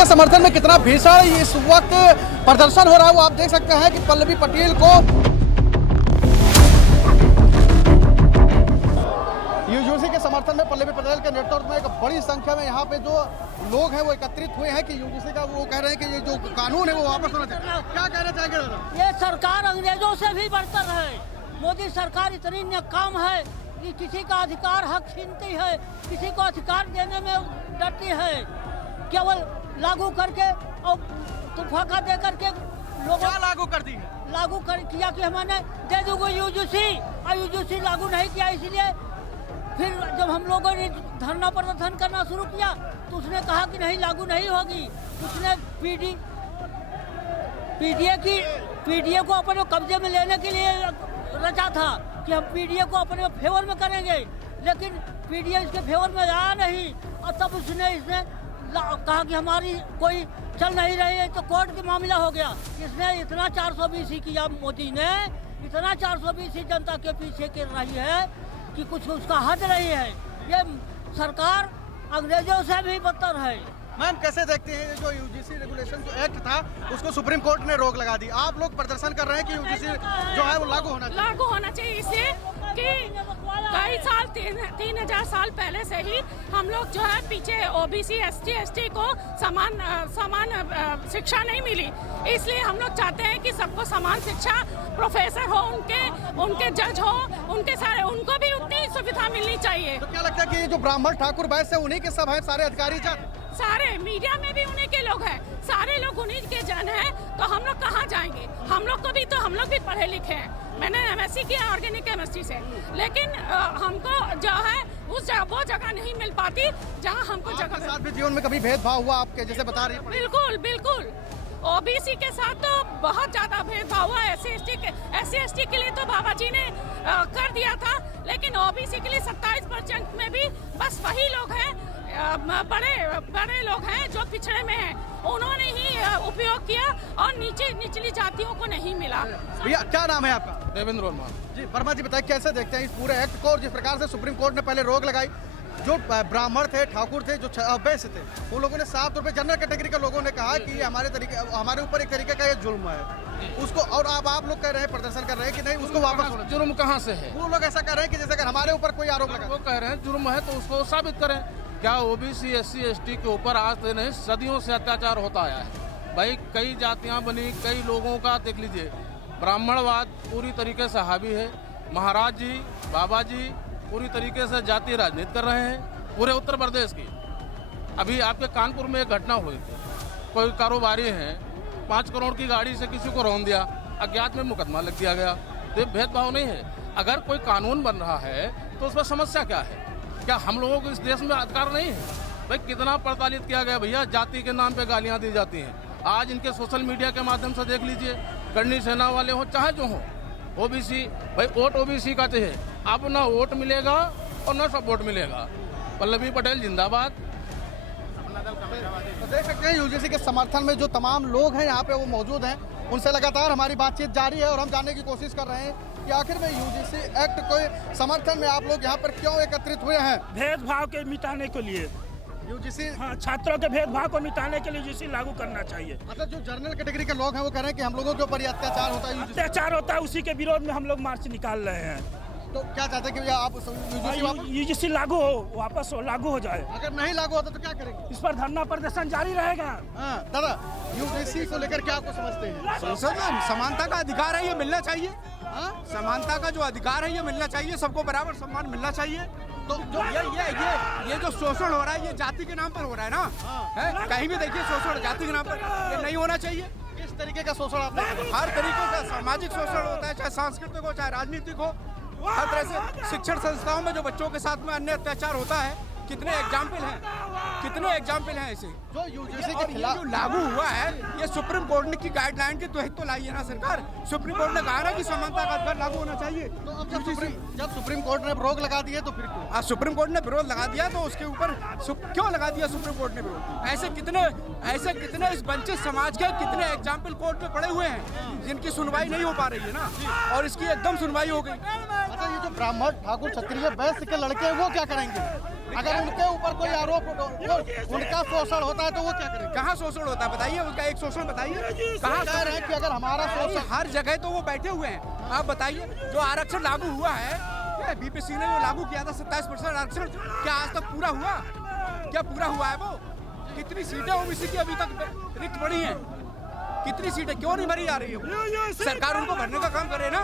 के समर्थन में कितना भीषण इस वक्त प्रदर्शन हो रहा है वो आप देख सकते हैं कि पल्लवी पटेल को यूजीसी के समर्थन में पल्लवी पटेल के नेतृत्व में एक बड़ी संख्या में यहाँ पे जो लोग हैं वो एकत्रित हुए हैं कि यूजीसी का वो कह रहे हैं कि ये जो कानून है वो वापस होना चाहिए। क्या कहना चाहेंगे दादा? ये सरकार अंग्रेजों से भी बढ़कर है। मोदी सरकार इतनी नाकाम है कि किसी का अधिकार हक छीनती है, किसी को अधिकार देने में डरती है, केवल लागू करके और तुफाका दे करके लोगों लागू कर दी किया कि हमने दे दूंगा यूजीसी, और यूजीसी लागू नहीं किया। इसलिए फिर जब हम लोगों ने धरना प्रदर्शन करना शुरू किया तो उसने कहा कि नहीं लागू नहीं होगी। उसने पीडीए को अपने कब्जे में लेने के लिए रचा था कि हम पीडीए को अपने फेवर में करेंगे, लेकिन पीडीए इसके फेवर में आया नहीं। और तब इसने कहा कि हमारी कोई चल नहीं रही है, तो कोर्ट के मामला हो गया। इसने इतना 420 किया, मोदी ने इतना 420 जनता के पीछे गिर रही है कि कुछ उसका हद नहीं है। ये सरकार अंग्रेजों से भी बदतर है। मैम कैसे देखते हैं जो यूजीसी रेगुलेशन जो एक्ट था उसको सुप्रीम कोर्ट ने रोक लगा दी, आप लोग प्रदर्शन कर रहे हैं कि यूजीसी जो है वो लागू होना चाहिए इसलिए कि कई साल 3000 साल पहले से ही हम लोग जो है पीछे ओबीसी एसटी को समान शिक्षा नहीं मिली। इसलिए हम लोग चाहते हैं कि सबको समान शिक्षा, प्रोफेसर हो उनके जज हो उनको भी उतनी सुविधा मिलनी चाहिए। तो क्या लगता है कि ये जो ब्राह्मण ठाकुर वैश्य उन्हीं के सब है, सारे अधिकारी सारे मीडिया में भी उन्हीं के लोग हैं, सारे लोग उन्हीं के जन हैं, तो हम लोग कहाँ जाएंगे? हम लोग भी पढ़े लिखे हैं। मैंने एमएससी किया ऑर्गेनिक केमिस्ट्री से, लेकिन हमको जो है वो जगह नहीं मिल पाती जहाँ हमको जगह। साथ भी जीवन में कभी भेदभाव हुआ आपके, जैसे बता रही हैं? बिल्कुल ओबीसी के साथ तो बहुत ज्यादा भेदभाव हुआ। एससी एसटी के लिए तो बाबा जी ने कर दिया था, लेकिन ओबीसी के लिए 27% में भी बस वही लोग हैं, बड़े लोग हैं जो पिछड़े में हैं, उन्होंने ही उपयोग किया और निचली जातियों को नहीं मिला। भैया क्या नाम है आपका? देवेंद्र वर्मा जी। वर्मा जी बताइए कैसे देखते हैं इस पूरे एक्ट को, और जिस प्रकार से सुप्रीम कोर्ट ने पहले रोक लगाई, जो ब्राह्मण थे, ठाकुर थे, जो वैश्य थे, उन लोगों ने साफ तौर पे जनरल कैटेगरी के लोगों ने कहा कि हमारे ऊपर एक तरीके का ये जुल्म है उसको, और आप लोग कह रहे हैं, प्रदर्शन कर रहे हैं कि नहीं उसको वापस होना। जुर्म कहाँ से है? वो लोग ऐसा कर रहे हैं कि जैसे अगर हमारे ऊपर कोई आरोप लगा, वो कह रहे हैं जुर्म है तो उसको साबित करें। क्या ओबीसी एससी एसटी के ऊपर आज से नहीं सदियों से अत्याचार होता आया है भाई। कई जातियां बनी, कई लोगों का देख लीजिए। ब्राह्मणवाद पूरी तरीके से हावी है। महाराज जी, बाबा जी पूरी तरीके से जाति राजनीति कर रहे हैं पूरे उत्तर प्रदेश की। अभी आपके कानपुर में एक घटना हुई थी, कोई कारोबारी हैं 5 करोड़ की गाड़ी से किसी को रौंद दिया, अज्ञात में मुकदमा लग दिया गया। तो भेदभाव नहीं है। अगर कोई कानून बन रहा है तो उसमें समस्या क्या है? क्या हम लोगों को इस देश में अधिकार नहीं है? भाई कितना प्रताड़ित किया गया भैया, जाति के नाम पे गालियां दी जाती हैं। आज इनके सोशल मीडिया के माध्यम से देख लीजिए, करनी सेना वाले हो चाहे जो हो, ओबीसी भाई वोट ओबीसी का चाहिए। अब ना वोट मिलेगा और ना सपोर्ट मिलेगा। पल्लवी पटेल जिंदाबाद। तो देख सकते हैं यूजीसी के समर्थन में जो तमाम लोग हैं यहाँ पे वो मौजूद हैं, उनसे लगातार हमारी बातचीत जारी है और हम जानने की कोशिश कर रहे हैं कि आखिर में यूजीसी एक्ट के समर्थन में आप लोग यहाँ पर क्यों एकत्रित हुए हैं। भेदभाव के मिटाने के लिए यूजीसी, हाँ, छात्रों के भेदभाव को मिटाने के लिए यूजीसी लागू करना चाहिए। मतलब जो जनरल कैटेगरी के लोग हैं वो कह रहे हैं कि हम लोगों के ऊपर अत्याचार होता है, अत्याचार होता है, उसी के विरोध में हम लोग मार्च निकाल रहे हैं। तो क्या चाहते हैं कि आप यूजीसी लागू हो, वापस लागू हो जाए। अगर नहीं लागू होता तो क्या करेंगे? इस पर धरना प्रदर्शन जारी रहेगा। दादा यूजीसी को लेकर क्या आपको समझते हैं? संसद में समानता का अधिकार है, ये मिलना चाहिए। समानता का जो अधिकार है ये मिलना चाहिए, सबको बराबर सम्मान मिलना चाहिए। तो जो ये जो शोषण हो रहा है ये जाति के नाम पर हो रहा है ना, है कहीं भी देखिए शोषण जाति के नाम पर, ये नहीं होना चाहिए। किस तरीके का शोषण आपने? हर तरीके का सामाजिक शोषण होता है, चाहे सांस्कृतिक हो चाहे राजनीतिक हो। हर तरह से शिक्षण संस्थाओं में जो बच्चों के साथ में अन्य अत्याचार होता है, कितने एग्जाम्पल हैं ऐसे जो यूजीसी के खिलाफ जो लागू हुआ है। ये सुप्रीम कोर्ट की गाइडलाइन के तहत तो लाई है ना सरकार। सुप्रीम कोर्ट ने कहा ना कि समानता का अधिकार लागू होना चाहिए। तो अब जब सुप्रीम कोर्ट ने रोक लगा दी है तो फिर क्यों? सुप्रीम कोर्ट ने विरोध लगा दिया तो उसके ऊपर क्यों लगा दिया सुप्रीम कोर्ट ने विरोध? ऐसे कितने इस वंचित समाज के कितने एग्जाम्पल कोर्ट में पड़े हुए हैं जिनकी सुनवाई नहीं हो पा रही है ना, और इसकी एकदम सुनवाई हो गई। अच्छा, ये जो ब्राह्मण ठाकुर क्षत्रिय वैश्य के लड़के हैं वो क्या करेंगे? अगर उनके ऊपर कोई आरोप उनका शोषण होता है तो वो क्या करेंगे? कहाँ शोषण होता है बताइए, उनका एक शोषण बताइए कहाँ कह रहे हैं कि अगर हमारा शोषण हर जगह तो वो बैठे हुए हैं। आप बताइए जो आरक्षण लागू हुआ है, बीपी सिंह ने वो लागू किया था 27% आरक्षण, क्या आज तक पूरा हुआ? क्या पूरा हुआ है वो? कितनी सीटें ओबीसी की अभी तक रिक्त पड़ी हैं? कितनी सीटें क्यों नहीं भरी जा रही है? सरकार उनको भरने का काम करे ना।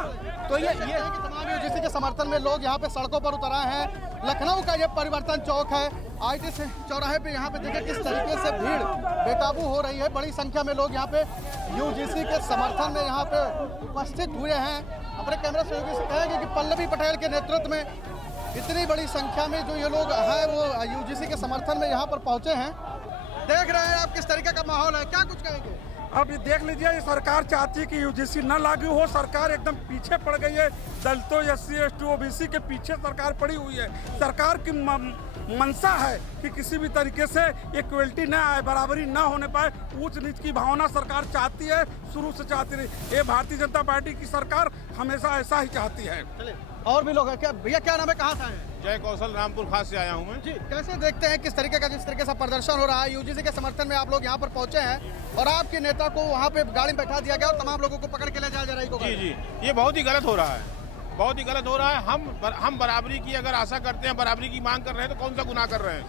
तो ये तमाम यूजीसी के समर्थन में लोग यहाँ पे सड़कों पर उतर आए हैं। लखनऊ का ये परिवर्तन चौक है, आईटी से चौराहे पे यहाँ पे देखिए किस तरीके से भीड़ बेकाबू हो रही है। बड़ी संख्या में लोग यहाँ पे यूजीसी के समर्थन में यहाँ पे उपस्थित हुए हैं। अपने कैमरा सहयोगी से कहेंगे कि पल्लवी पटेल के नेतृत्व में इतनी बड़ी संख्या में जो ये लोग हैं वो यूजीसी के समर्थन में यहाँ पर पहुँचे हैं। देख रहे हैं आप किस तरीके का माहौल है, क्या कुछ कहेंगे? अब ये देख लीजिए, ये सरकार चाहती है कि यूजीसी न लागू हो, सरकार एकदम पीछे पड़ गई है। दलितों, एससी, एसटी, ओबीसी के पीछे सरकार पड़ी हुई है। सरकार की मंशा है कि किसी भी तरीके से इक्वलिटी न आए, बराबरी न होने पाए। ऊंच नीच की भावना सरकार चाहती है, शुरू से चाहती रही। ये भारतीय जनता पार्टी की सरकार हमेशा ऐसा ही चाहती है। और भी लोग हैं क्या? भैया क्या नाम है, कहाँ से आए हैं? जय कौशल, रामपुर खास से आया हूँ मैं। जी, कैसे देखते हैं किस तरीके का जिस तरीके से प्रदर्शन हो रहा है? यूजीसी के समर्थन में आप लोग यहाँ पर पहुंचे हैं और आपके नेता को वहाँ पे गाड़ी में बैठा दिया गया और तमाम लोगों को पकड़ के ले जाया जा रहा है। जी, ये बहुत ही गलत हो रहा है, बहुत ही गलत हो रहा है। हम बराबरी की अगर आशा करते हैं, बराबरी की मांग कर रहे हैं तो कौन सा गुनाह कर रहे हैं?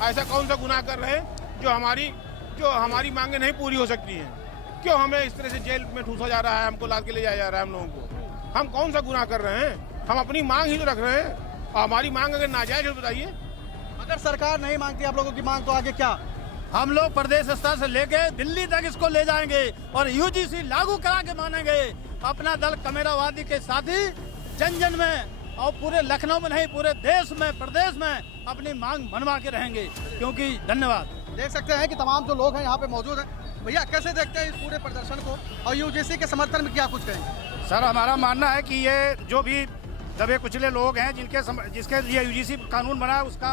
ऐसा कौन सा गुनाह कर रहे हैं जो हमारी मांगे नहीं पूरी हो सकती हैं? क्यों हमें इस तरह से जेल में ठूसा जा रहा है, हमको लाद के ले जाया जा रहा है हम लोगों को? हम कौन सा गुनाह कर रहे हैं? हम अपनी मांग ही तो रख रहे हैं। और हमारी मांग अगर नाजायज है बताइए। अगर सरकार नहीं मांगती आप लोगों की मांग तो आगे क्या? हम लोग प्रदेश स्तर से लेके दिल्ली तक इसको ले जाएंगे और यूजीसी लागू करा के मानेंगे। अपना दल कमेरावादी के साथ ही जन जन में और पूरे लखनऊ में नहीं पूरे देश में प्रदेश में अपनी मांग मनवा के रहेंगे। क्योंकि धन्यवाद। देख सकते हैं कि तमाम जो लोग हैं यहाँ पे मौजूद हैं। भैया कैसे देखते हैं इस पूरे प्रदर्शन को और यूजीसी के समर्थन में क्या कुछ कहेंगे? सर, हमारा मानना है कि ये जो भी दबे कुचले लोग हैं जिसके लिए यूजीसी कानून बना है उसका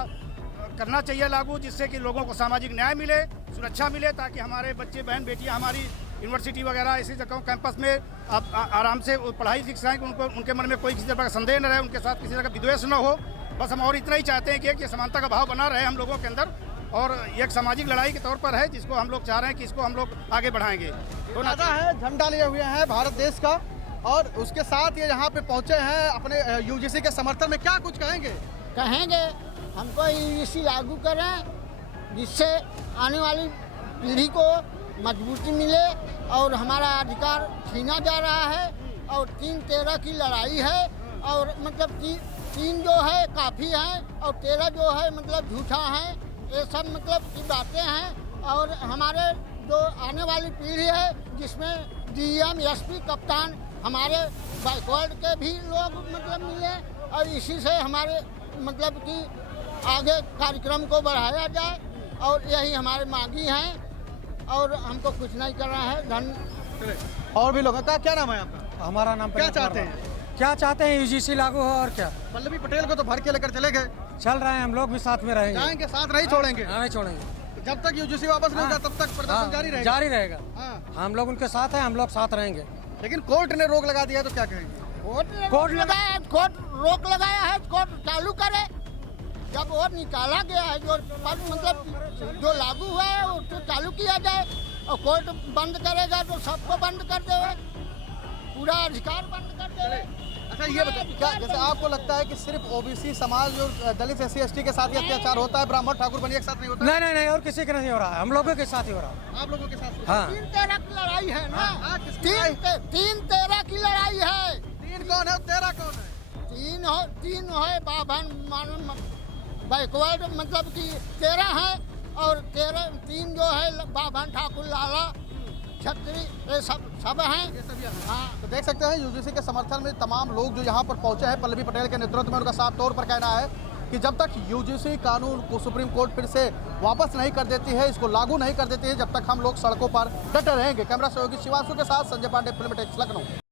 करना चाहिए लागू, जिससे कि लोगों को सामाजिक न्याय मिले, सुरक्षा मिले, ताकि हमारे बच्चे बहन बेटियां हमारी यूनिवर्सिटी वगैरह ऐसी जगहों कैंपस में अब आराम से पढ़ाई सीख सकें, उनके मन में कोई किसी तरह का संदेह न रहे, उनके साथ किसी तरह का विद्वेष न हो। बस हम और इतना ही चाहते हैं कि समानता का भाव बना रहे हम लोगों के अंदर, और ये एक सामाजिक लड़ाई के तौर पर है जिसको हम लोग चाह रहे हैं कि इसको हम लोग आगे बढ़ाएंगे। तो नाता है, झंडा लिए हुए हैं भारत देश का और उसके साथ ये यहाँ पे पहुँचे हैं अपने यूजीसी के समर्थन में। क्या कुछ कहेंगे? कहेंगे हमको यूजीसी लागू करें जिससे आने वाली पीढ़ी को मजबूती मिले और हमारा अधिकार छीना जा रहा है। और 3-13 की लड़ाई है और मतलब 3 जो है काफ़ी हैं और 13 जो है मतलब झूठा है। ये सब मतलब की बातें हैं और हमारे जो आने वाली पीढ़ी है जिसमें डीएम, एसपी, कप्तान हमारे बैकवर्ड के भी लोग मतलब मिले और इसी से हमारे मतलब कि आगे कार्यक्रम को बढ़ाया जाए और यही हमारे मांगी हैं और हमको कुछ नहीं करना है। और भी लोगों का क्या नाम है आपका? हमारा नाम क्या चाहते हैं? क्या चाहते हैं? यूजीसी लागू हो और क्या। पल्लवी पटेल को तो भर के लेकर चले गए, चल रहे हैं, हम लोग भी साथ में रहेंगे, जाएंगे साथ नहीं छोड़ेंगे। नहीं छोड़ेंगे जब तक यूजीसी वापस नहीं होगा तब तक प्रदर्शन जारी रहेगा। हम लोग उनके साथ हैं, हम लोग साथ रहेंगे। लेकिन कोर्ट ने रोक लगा दिया तो क्या कहेंगे? कोर्ट रोक लगाया है, कोर्ट चालू करे। जब वो निकाला गया है जो मतलब जो लागू हुआ है उसको चालू किया जाए और कोर्ट बंद करेगा तो सबको बंद कर देवे, पूरा अधिकार बंद कर देवे। अच्छा ये बताइए, क्या जैसे आपको लगता है कि सिर्फ ओबीसी समाज और दलित एससी एसटी के साथ ही अत्याचार होता है, ब्राह्मण ठाकुर बनिया के साथ नहीं होता? नहीं, और किसी के नहीं हो रहा है, हम लोगों के साथ ही हो रहा है। आप लोगों के साथ? हाँ। 3-13 की लड़ाई है ना। 3-13 की लड़ाई है। 3 कौन है, 13 कौन है? 3 है बाभन बैकवर्ड मतलब कि 13 है और 3 जो है बाभन ठाकुर, लाला, छत्री, ये सब हैं। हाँ, तो देख सकते हैं यूजीसी के समर्थन में तमाम लोग जो यहाँ पर पहुँचे हैं पल्लवी पटेल के नेतृत्व में। उनका साफ तौर पर कहना है कि जब तक यूजीसी कानून को सुप्रीम कोर्ट फिर से वापस नहीं कर देती है, इसको लागू नहीं कर देती है, जब तक हम लोग सड़कों पर डटे रहेंगे। कैमरा सहयोगी शिवांशु के साथ संजय पांडे, फिल्म टेक्स, लखनऊ।